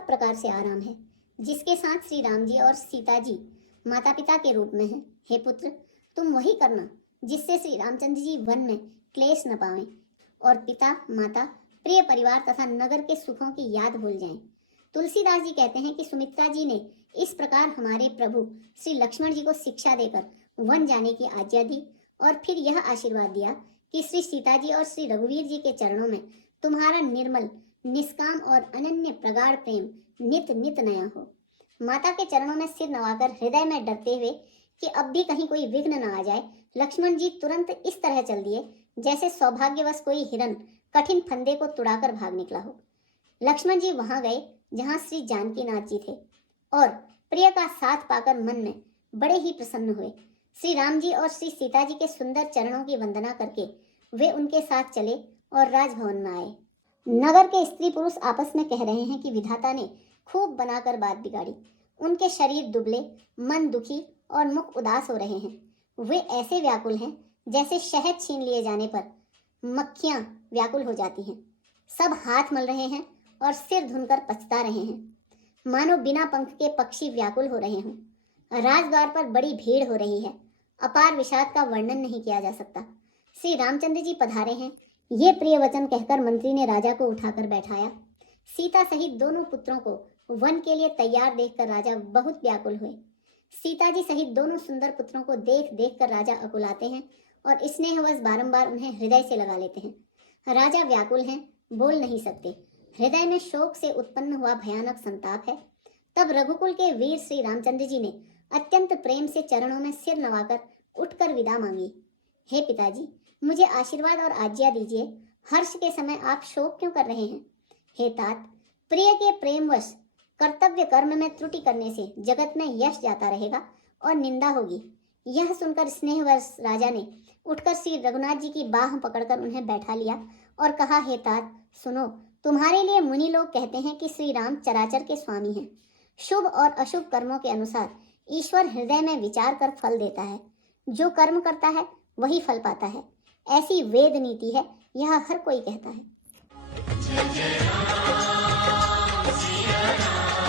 सब प्रकार से आराम है, जिसके साथ श्री राम जी और सीता जी माता पिता के रूप में हैं। हे पुत्र, तुम वही करना जिससे श्री रामचंद्र जी वन में क्लेश न पावें और पिता माता प्रिय परिवार तथा नगर के सुखों की याद भूल जाएं। तुलसीदास जी कहते हैं कि सुमित्रा जी ने इस प्रकार हमारे प्रभु श्री लक्ष्मण जी को शिक्षा देकर वन जाने की आज्ञा दी और फिर यह आशीर्वाद दिया कि श्री सीता जी और श्री रघुवीर जी के चरणों में तुम्हारा निर्मल निष्काम और अनन्य प्रगाढ़ प्रेम नित नित नया हो। माता के चरणों में सिर नवाकर हृदय में डरते हुए कि अब भी कहीं कोई विघ्न न आ जाए, लक्ष्मण जी तुरंत इस तरह चल दिए जैसे सौभाग्यवश कोई हिरन कठिन फंदे को तुड़ाकर भाग निकला हो। लक्ष्मण जी वहां गए जहां श्री जानकीनाथ जी थे और प्रिय का साथ पाकर मन में बड़े ही प्रसन्न हुए। श्री राम जी और श्री सीता जी के सुंदर चरणों की वंदना करके वे उनके साथ चले और राजभवन में आए। नगर के स्त्री पुरुष आपस में कह रहे हैं कि विधाता ने खूब बनाकर बात बिगाड़ी। उनके शरीर दुबले, मन दुखी और मुख उदास हो रहे हैं। वे ऐसे व्याकुल हैं जैसे शहद छीन लिए जाने पर मक्खियां व्याकुल हो जाती हैं। सब हाथ मल रहे हैं और सिर धुनकर पछता रहे हैं, मानो बिना पंख के पक्षी व्याकुल हो रहे हों। राजद्वार पर बड़ी भीड़ हो रही है। अपार विषाद का वर्णन नहीं किया जा सकता। श्री रामचंद्र जी पधारे हैं, ये प्रिय वचन कहकर मंत्री ने राजा को उठाकर बैठाया। सीता सहित दोनों पुत्रों को वन के लिए तैयार देखकर राजा बहुत व्याकुल हुए। सीता जी सहित दोनों सुंदर पुत्रों को देख देख कर राजा अकुलाते हैं और स्नेहवश बारंबार उन्हें हृदय से लगा लेते हैं। राजा व्याकुल हैं, बोल नहीं सकते। हृदय में शोक से उत्पन्न हुआ भयानक संताप है। तब रघुकुल के वीर श्री रामचंद्र जी ने अत्यंत प्रेम से चरणों में सिर नवाकर उठकर विदा मांगी। हे पिताजी, मुझे आशीर्वाद और आज्ञा दीजिए। हर्ष के समय आप शोक क्यों कर रहे हैं? हे तात, प्रिय के प्रेमवश कर्तव्य कर्म में त्रुटि करने से जगत में यश जाता रहेगा और निंदा होगी। यह सुनकर स्नेहवश राजा ने उठकर श्री रघुनाथ जी की बाह पकड़कर उन्हें बैठा लिया और कहा, हे तात सुनो, तुम्हारे लिए मुनि लोग कहते हैं कि श्री राम चराचर के स्वामी हैं। शुभ और अशुभ कर्मों के अनुसार ईश्वर हृदय में विचार कर फल देता है। जो कर्म करता है वही फल पाता है। ऐसी वेद नीति है, यह हर कोई कहता है।